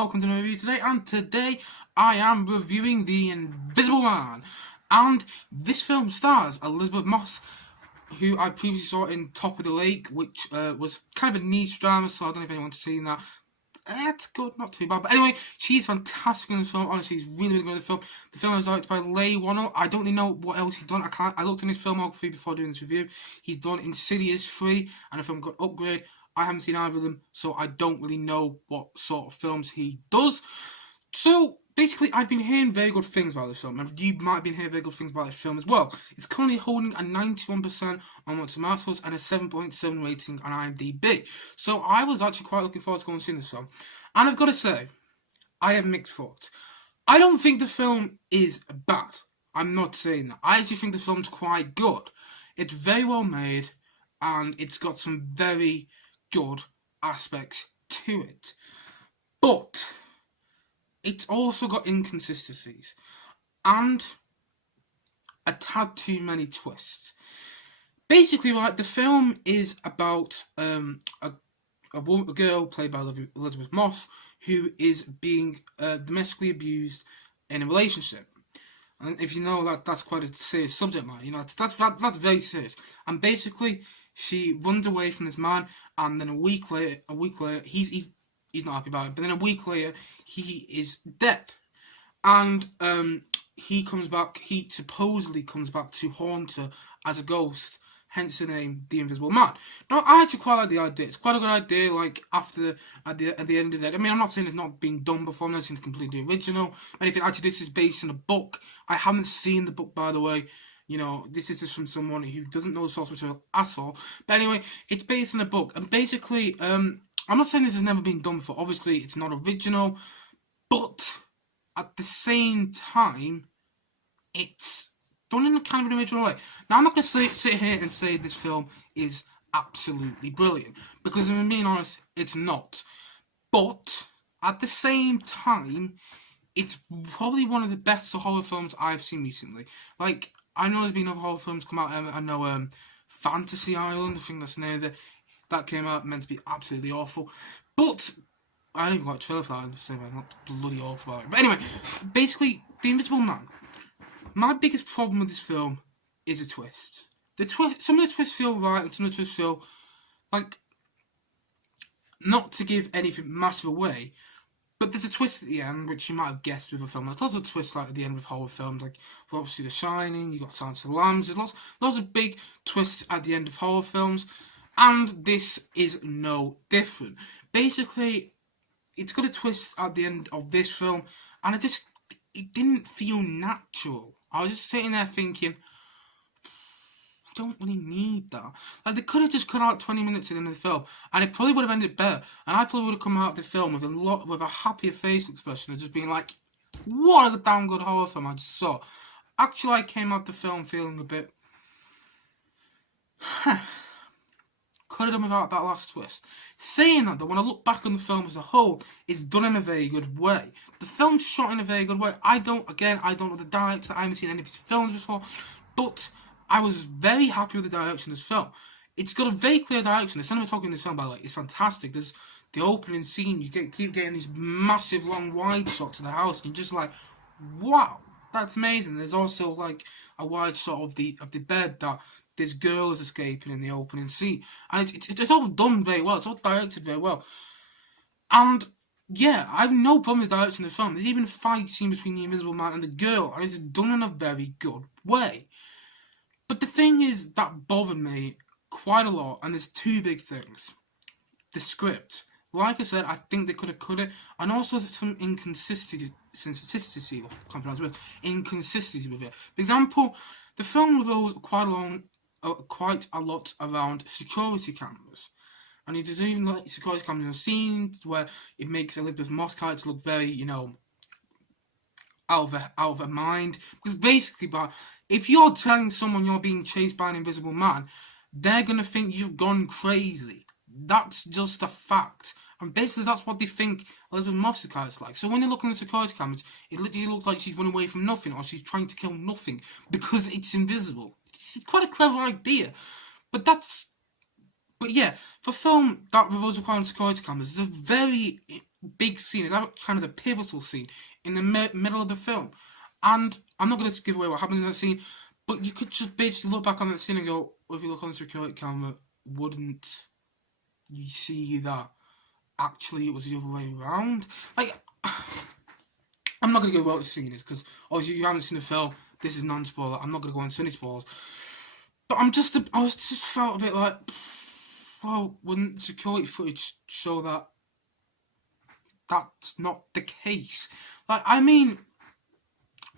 welcome to another review today, and today I am reviewing The Invisible Man. And this film stars Elizabeth Moss, who I previously saw in Top of the Lake, which was kind of a niche drama, so I don't know if anyone's seen that. It's good, not too bad. But anyway, she's fantastic in this film. Honestly, she's really, really good in the film. The film is directed by Leigh Whannel. I don't really know what else he's done. I looked in his filmography before doing this review. He's done Insidious 3 and a film called Upgrade. I haven't seen either of them, so I don't really know what sort of films he does. So, basically, I've been hearing very good things about this film, and you might have been hearing very good things about this film as well. It's currently holding a 91% on Rotten Tomatoes and a 7.7 rating on IMDb. So, I was actually quite looking forward to going and seeing this film. And I've got to say, I have mixed thoughts. I don't think the film is bad. I'm not saying that. I actually think the film's quite good. It's very well made, and it's got some very good aspects to it. But it's also got inconsistencies and a tad too many twists. Basically, right, the film is about a girl played by Elizabeth Moss who is being domestically abused in a relationship. And if you know that, that's quite a serious subject matter. You know, that's very serious. And basically, she runs away from this man, and then a week later, he's not happy about it. But then a week later, he is dead, and he comes back. He supposedly comes back to haunt her as a ghost. Hence the name, The Invisible Man. Now, I actually quite like the idea. It's quite a good idea. Like at the end of that, I mean, I'm not saying it's not been done before. I'm not saying it's completely original. Anything. Actually, this is based on a book. I haven't seen the book, by the way. You know, this is just from someone who doesn't know the source material at all. But anyway, it's based on a book. And basically, I'm not saying this has never been done before. Obviously, it's not original. But at the same time, it's done in a kind of an original way. Now, I'm not going to sit here and say this film is absolutely brilliant. Because if I'm being honest, it's not. But at the same time, it's probably one of the best horror films I've seen recently. Like, I know there's been other horror films come out. I know Fantasy Island, I think that's near there. That came out, meant to be absolutely awful. But I don't even got a trailer for that, so I'm not bloody awful about it. But anyway, basically, The Invisible Man. My biggest problem with this film is the twist. Some of the twists feel right, and some of the twists feel like, not to give anything massive away, but there's a twist at the end, which you might have guessed with a film. There's lots of twists like at the end with horror films, like obviously The Shining, you got Silence of the Lambs. There's lots of big twists at the end of horror films, and this is no different. Basically, it's got a twist at the end of this film, and it didn't feel natural. I was just sitting there thinking, I don't really need that. Like, they could have just cut out 20 minutes at the end of the film, and it probably would have ended better. And I probably would have come out of the film with a happier face expression of just being like, what a damn good horror film I just saw. Actually, I came out the film feeling a bit, could have done without that last twist. Saying that, though, when I look back on the film as a whole, it's done in a very good way. The film's shot in a very good way. I don't know the director. I haven't seen any of his films before, but I was very happy with the direction of this film. It's got a very clear direction. The cinematography in this film, by the way, is fantastic. There's the opening scene. You keep getting these massive, long, wide shots of the house, and you're just like, wow, that's amazing. There's also like a wide shot of the bed that this girl is escaping in the opening scene, and it's all done very well. It's all directed very well, and yeah, I have no problem with the direction of the film. There's even a fight scene between the Invisible Man and the girl, and it's done in a very good way. But the thing is that bothered me quite a lot, and there's two big things. The script. Like I said, I think they could have cut it, and also there's some inconsistency with it. For example, the film revolves quite a lot around security cameras. And it doesn't even like security cameras in scenes where it makes Elizabeth Moss character look very, you know, out of her mind. Because basically, but if you're telling someone you're being chased by an invisible man, they're gonna think you've gone crazy. That's just a fact. And basically that's what they think Elizabeth Moss's character's like. So when they're looking at the security cameras, it literally looks like she's running away from nothing, or she's trying to kill nothing, because it's invisible. It's quite a clever idea. But yeah, for film that revolves around security cameras, there's a very big scene. It's kind of the pivotal scene in the middle of the film. And I'm not going to give away what happens in that scene, but you could just basically look back on that scene and go, well, if you look on the security camera, wouldn't you see that actually it was the other way around? Like, I'm not going to go over what the scene is, because obviously if you haven't seen the film, this is non-spoiler. I'm not going to go into any spoilers. But I was just felt a bit like, well, wouldn't security footage show that that's not the case? Like, I mean,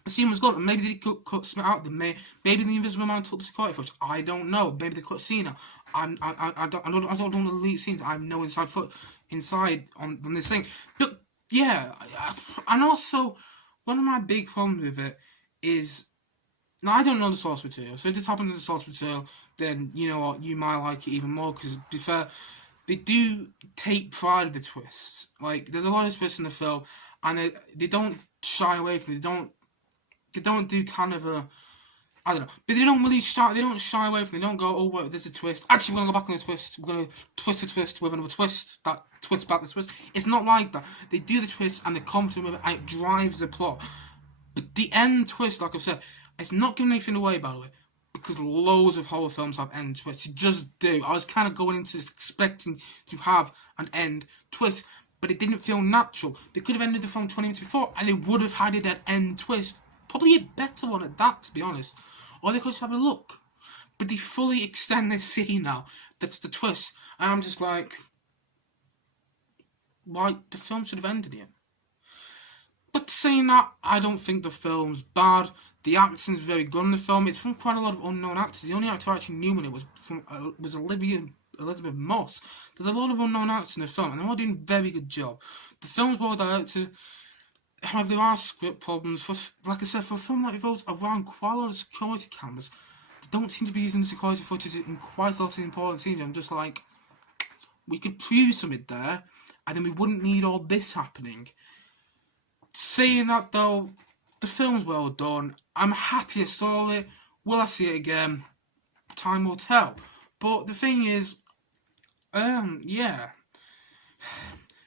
the scene was good, and maybe they cut something out. Maybe the Invisible Man took the security footage. I don't know. Maybe they cut a scene out. I don't know the delete scenes. I have no inside on this thing. But yeah, and also one of my big problems with it is, now I don't know the source material. So if this happens in the source material, then you know what, you might like it even more. Because to be fair, they do take pride of the twists. Like, there's a lot of twists in the film, and they don't shy away from it. They don't do kind of a, I don't know, but they don't really shy. They don't shy away from it. They don't go, oh wait, there's a twist. Actually, we're gonna go back on the twist. We're gonna twist a twist with another twist. That twist back the twist. It's not like that. They do the twist and they're confident with it, and it drives the plot. But the end twist, like I've said, it's not giving anything away, by the way, because loads of horror films have end twists. You just do. I was kind of going into this expecting to have an end twist, but it didn't feel natural. They could have ended the film 20 minutes before, and they would have had it at end twist. Probably a better one at that, to be honest. Or they could just have a look. But they fully extend this scene now. That's the twist. And I'm just like, why? The film should have ended here. But saying that, I don't think the film's bad. The acting is very good in the film. It's from quite a lot of unknown actors. The only actor I actually knew in it was Elizabeth Moss. There's a lot of unknown actors in the film, and they're all doing a very good job. The film's well directed. However, there are script problems. Like I said, for a film that revolves around quite a lot of security cameras, they don't seem to be using the security footage in quite a lot of important scenes. I'm just like, we could prove something there, and then we wouldn't need all this happening. Saying that though, the film's well done. I'm happy I saw it. Will I see it again? Time will tell. But the thing is, yeah,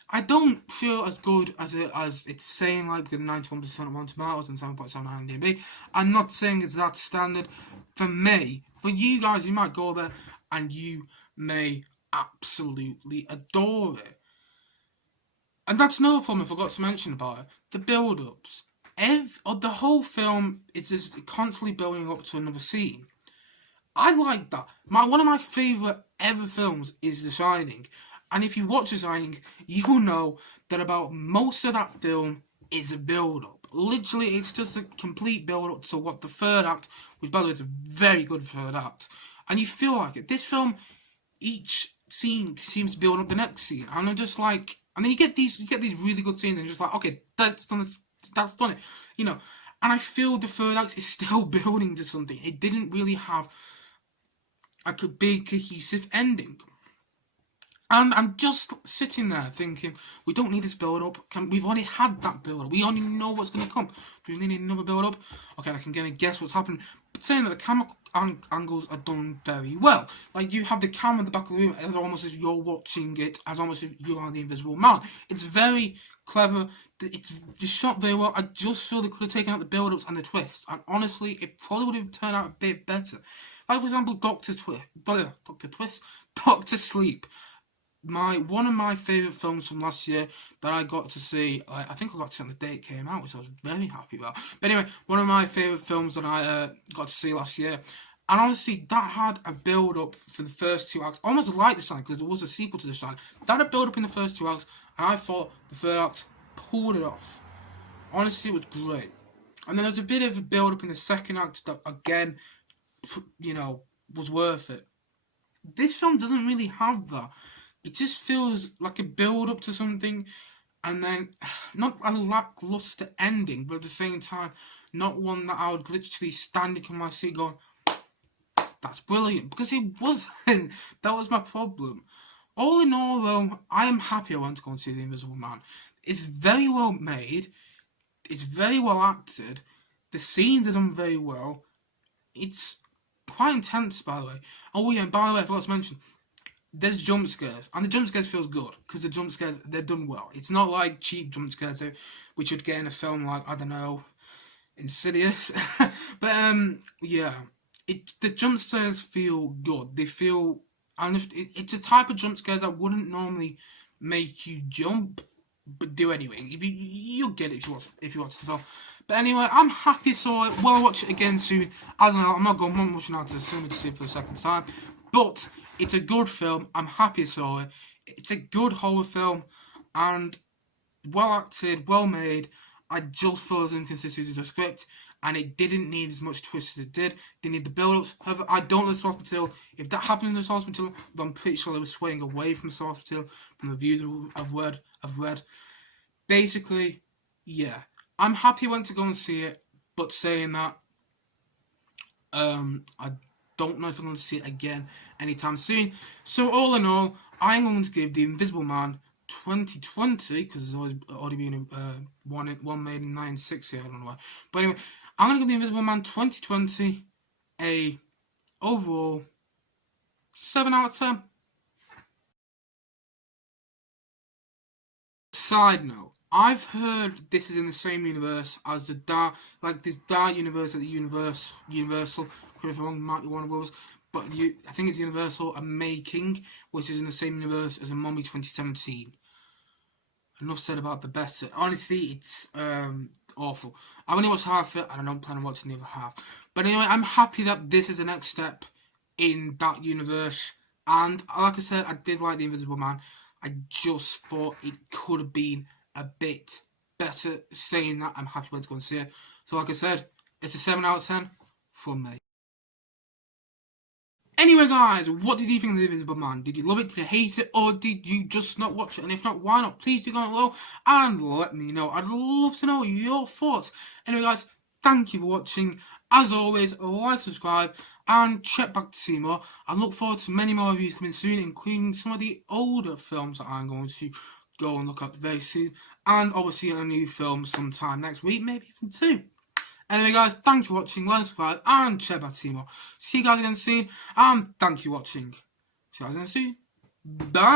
I don't feel as good as it's saying, like, with 91% on Rotten Tomatoes and 7.7 on IMDb. I'm not saying it's that standard. For me, for you guys, you might go there and you may absolutely adore it. And that's another problem I forgot to mention about it. The build-ups. The whole film is just constantly building up to another scene. I like that. One of my favourite ever films is The Shining. And if you watch The Shining, you will know that about most of that film is a build-up. Literally, it's just a complete build-up to what the third act, which by the way is a very good third act. And you feel like it. This film, each scene seems to build up the next scene. And I'm just like, and then you get these really good scenes, and you're just like, okay, that's done it, you know. And I feel the third act is still building to something. It didn't really have like a big cohesive ending. And I'm just sitting there thinking, we don't need this build-up. We've already had that build-up. We already know what's going to come. Do we need another build-up? Okay, I can kind of guess what's happening. But saying that the camera angles are done very well. Like, you have the camera in the back of the room as almost as you're watching it, as almost if you are the Invisible Man. It's very clever. It's shot very well. I just feel they could have taken out the build-ups and the twists. And honestly, it probably would have turned out a bit better. Like, for example, Doctor Sleep. One of my favourite films from last year that I got to see, I think I got to see on the day it came out, which I was very happy about. But anyway, one of my favourite films that I got to see last year. And honestly, that had a build-up for the first two acts. Almost like The Shining, because there was a sequel to The Shining. That had a build-up in the first two acts, and I thought the third act pulled it off. Honestly, it was great. And then there's a bit of a build-up in the second act that, again, you know, was worth it. This film doesn't really have that. It just feels like a build-up to something, and then not a lackluster ending, but at the same time, not one that I would literally stand in my seat going, that's brilliant, because it wasn't. That was my problem. All in all, though, I am happy I went to go and see The Invisible Man. It's very well made. It's very well acted. The scenes are done very well. It's quite intense, by the way. Oh yeah, and by the way, I forgot to mention, there's jump scares, and the jump scares feels good because the jump scares, they're done well. It's not like cheap jump scares which you'd get in a film like, I don't know, Insidious. But yeah, the jump scares feel good. They feel, and if it's a type of jump scares that wouldn't normally make you jump, but do anyway. If you'll get it if you watch the film. But anyway, I'm happy I saw it. Will I watch it again soon? I don't know. I'm not rushing out to the cinema to see it for the second time. But it's a good film. I'm happy I saw it. It's a good horror film, and well acted, well made. I just feel as inconsistency with the script, and it didn't need as much twist as it did. They need the build-ups. However, I don't know the source material. If that happened in the source material, then I'm pretty sure they were swaying away from the source material, from the views I've read. Basically, yeah. I'm happy I went to go and see it, but saying that, I don't know if I'm going to see it again anytime soon. So all in all, I'm going to give The Invisible Man 2020, because there's already been one made in 1960, I don't know why. But anyway, I'm going to give The Invisible Man 2020 a overall 7 out of 10. Side note, I've heard this is in the same universe as the dark, like this dark universe at the Universal. Correct me if I'm wrong, might be Warner Bros. But I think it's Universal are making, which is in the same universe as a Mummy 2017. Enough said about the better. Honestly, it's awful. I only watched half of it, and I don't plan on watching the other half. But anyway, I'm happy that this is the next step in that universe. And like I said, I did like The Invisible Man. I just thought it could have been a bit better. Saying that, I'm happy to go and see it. So like I said, it's a 7 out of 10 from me. Anyway, guys, what did you think of The Invisible Man? Did you love it? Did you hate it? Or did you just not watch it? And if not, why not? Please do comment below and let me know. I'd love to know your thoughts. Anyway, guys, thank you for watching. As always, like, subscribe, and check back to see more. I look forward to many more reviews coming soon, including some of the older films that I'm going to go and look at very soon. And obviously a new film sometime next week, maybe even 2. Anyway, guys, thank you for watching. Like, subscribe, and check back to see more. See you guys again soon, and thank you for watching. See you guys again soon. Bye.